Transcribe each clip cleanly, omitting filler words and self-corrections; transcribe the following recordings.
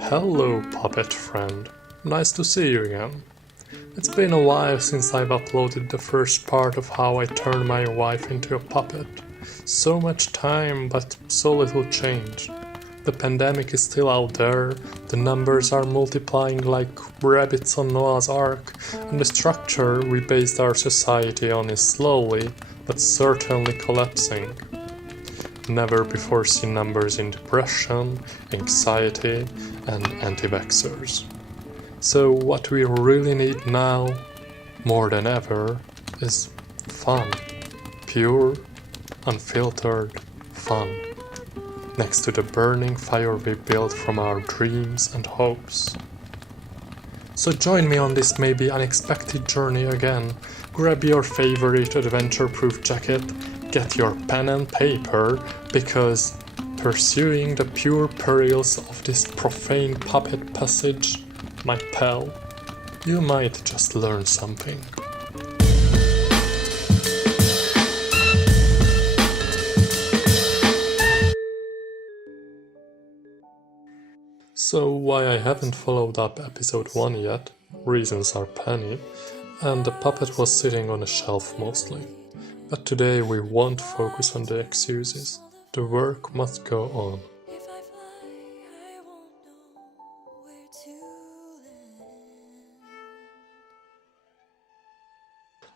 Hello, puppet friend. Nice to see you again. It's been a while since I've uploaded the first part of how I turned my wife into a puppet. So much time, but so little change. The pandemic is still out there, the numbers are multiplying like rabbits on Noah's Ark, and the structure we based our society on is slowly, but certainly collapsing. Never before seen numbers in depression, anxiety, and anti-vaxxers. So what we really need now, more than ever, is fun. Pure, unfiltered fun. Next to the burning fire we built from our dreams and hopes. So join me on this maybe unexpected journey again. Grab your favorite adventure-proof jacket, get your pen and paper, because pursuing the pure perils of this profane puppet passage, my pal, you might just learn something. So why I haven't followed up episode 1 yet, reasons are plenty, and the puppet was sitting on a shelf mostly. But today we won't focus on the excuses. The work must go on.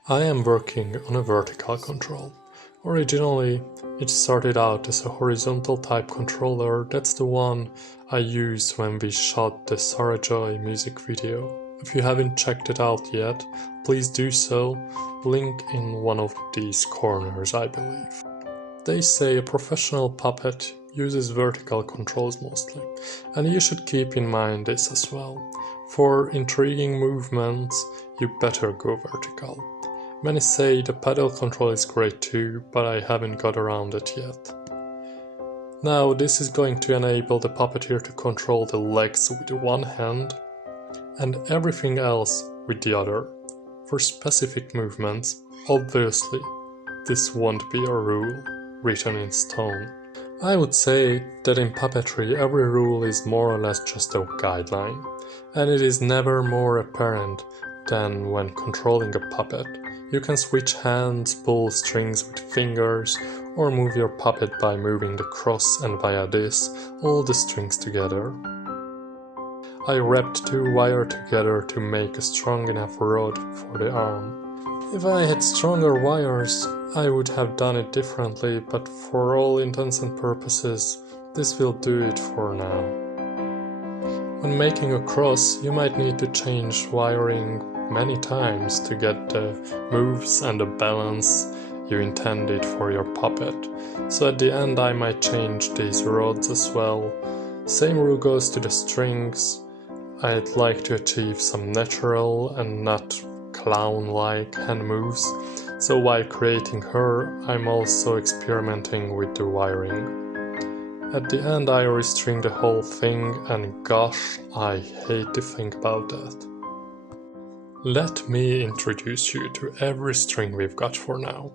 I am working on a vertical control. Originally, it started out as a horizontal type controller. That's the one I used when we shot the Sarah Joy music video. If you haven't checked it out yet, please do so. Link in one of these corners, I believe. They say a professional puppet uses vertical controls mostly, and you should keep in mind this as well. For intriguing movements, you better go vertical. Many say the pedal control is great too, but I haven't got around it yet. Now this is going to enable the puppeteer to control the legs with one hand and everything else with the other. For specific movements, obviously, this won't be a rule written in stone. I would say that in puppetry every rule is more or less just a guideline, and it is never more apparent than when controlling a puppet. You can switch hands, pull strings with fingers, or move your puppet by moving the cross and via this, all the strings together. I wrapped 2 wires together to make a strong enough rod for the arm. If I had stronger wires, I would have done it differently, but for all intents and purposes, this will do it for now. When making a cross, you might need to change wiring many times to get the moves and the balance you intended for your puppet. So at the end I might change these rods as well. Same rule goes to the strings. I'd like to achieve some natural and not clown-like hand moves, so while creating her, I'm also experimenting with the wiring. At the end I restring the whole thing, and gosh, I hate to think about that. Let me introduce you to every string we've got for now.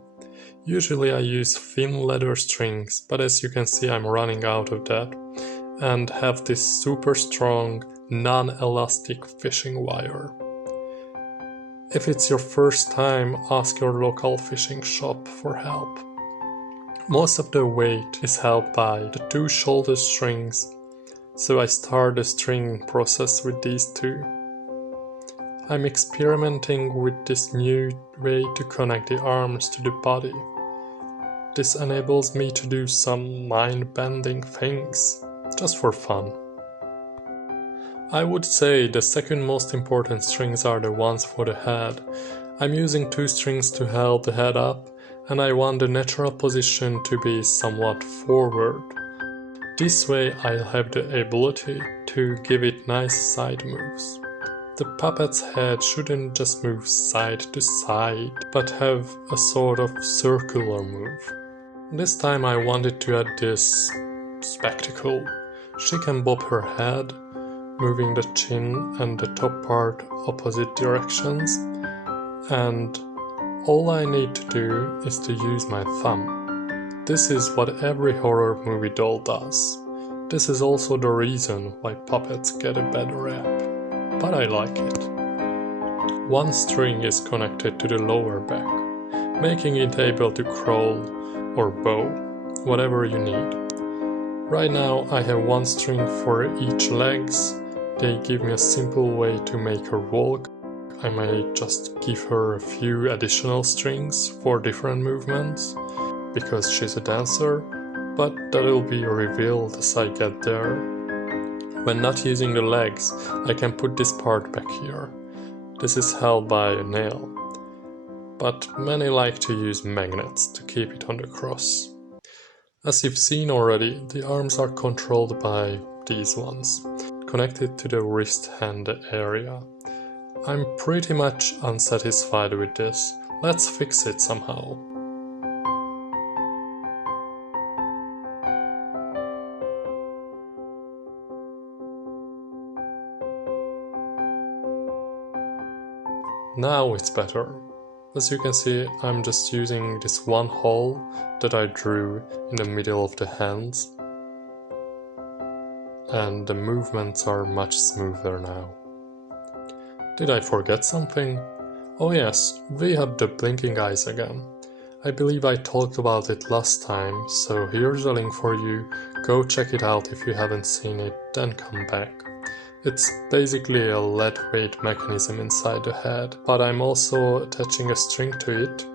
Usually I use thin leather strings, but as you can see I'm running out of that, and have this super strong, non-elastic fishing wire. If it's your first time, ask your local fishing shop for help. Most of the weight is held by the 2 shoulder strings, so I start the stringing process with these 2. I'm experimenting with this new way to connect the arms to the body. This enables me to do some mind-bending things, just for fun. I would say the second most important strings are the ones for the head. I'm using 2 strings to hold the head up, and I want the natural position to be somewhat forward. This way I'll have the ability to give it nice side moves. The puppet's head shouldn't just move side to side, but have a sort of circular move. This time I wanted to add this spectacle. She can bob her head, moving the chin and the top part opposite directions, and all I need to do is to use my thumb. this is what every horror movie doll does. This is also the reason why puppets get a bad rap, but I like it. One string is connected to the lower back, making it able to crawl or bow, whatever you need. Right now I have one string for each legs. They give me a simple way to make her walk. I may just give her a few additional strings for different movements, because she's a dancer, but that will be revealed as I get there. When not using the legs, I can put this part back here. This is held by a nail, but many like to use magnets to keep it on the cross. As you've seen already, the arms are controlled by these ones, connected to the wrist hand area. I'm pretty much unsatisfied with this. Let's fix it somehow. Now it's better. As you can see, I'm just using this one hole that I drew in the middle of the hands, and the movements are much smoother now. Did I forget something? Oh yes, we have the blinking eyes again. I believe I talked about it last time, so here's a link for you. Go check it out if you haven't seen it, then come back. It's basically a lead weight mechanism inside the head, but I'm also attaching a string to it,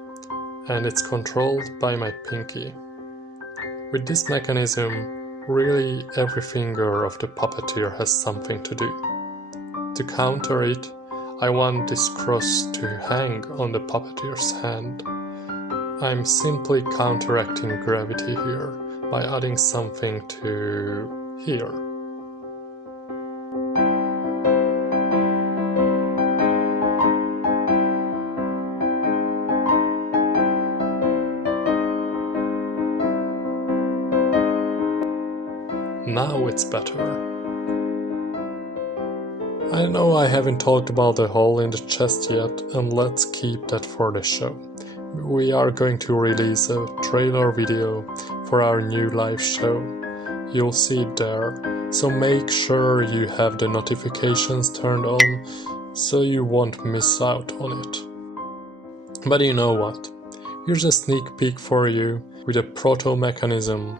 and it's controlled by my pinky. With this mechanism, really every finger of the puppeteer has something to do. To counter it, I want this cross to hang on the puppeteer's hand. I'm simply counteracting gravity here by adding something to here. Now it's better. I know I haven't talked about the hole in the chest yet, and let's keep that for the show. We are going to release a trailer video for our new live show. You'll see it there, so make sure you have the notifications turned on so you won't miss out on it. But you know what? Here's a sneak peek for you with a proto mechanism.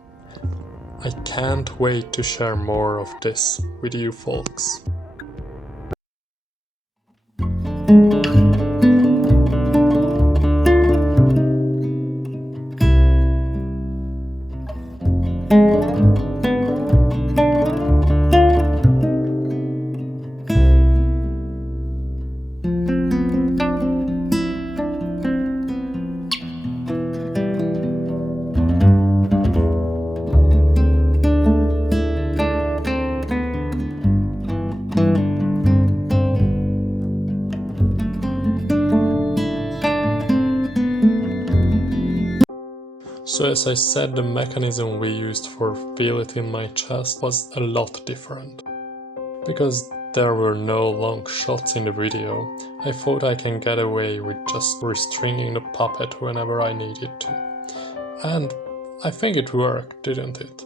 I can't wait to share more of this with you folks. So as I said, the mechanism we used for Feel It in My Chest was a lot different. Because there were no long shots in the video, I thought I can get away with just restringing the puppet whenever I needed to. And I think it worked, didn't it?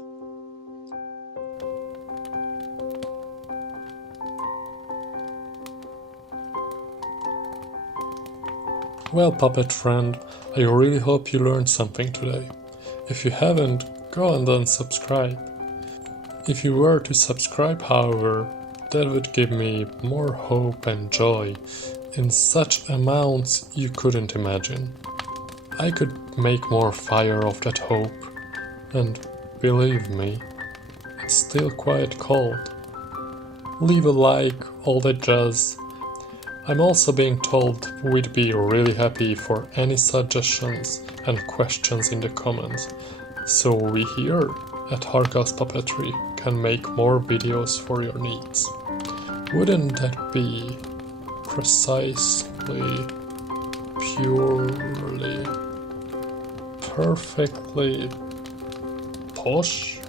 Well, puppet friend, I really hope you learned something today. If you haven't, go and unsubscribe. If you were to subscribe, however, that would give me more hope and joy in such amounts you couldn't imagine. I could make more fire of that hope, and believe me, it's still quite cold. Leave a like, all that jazz. I'm also being told we'd be really happy for any suggestions and questions in the comments, so we here at Harkels Puppetry can make more videos for your needs. Wouldn't that be precisely, purely, perfectly posh?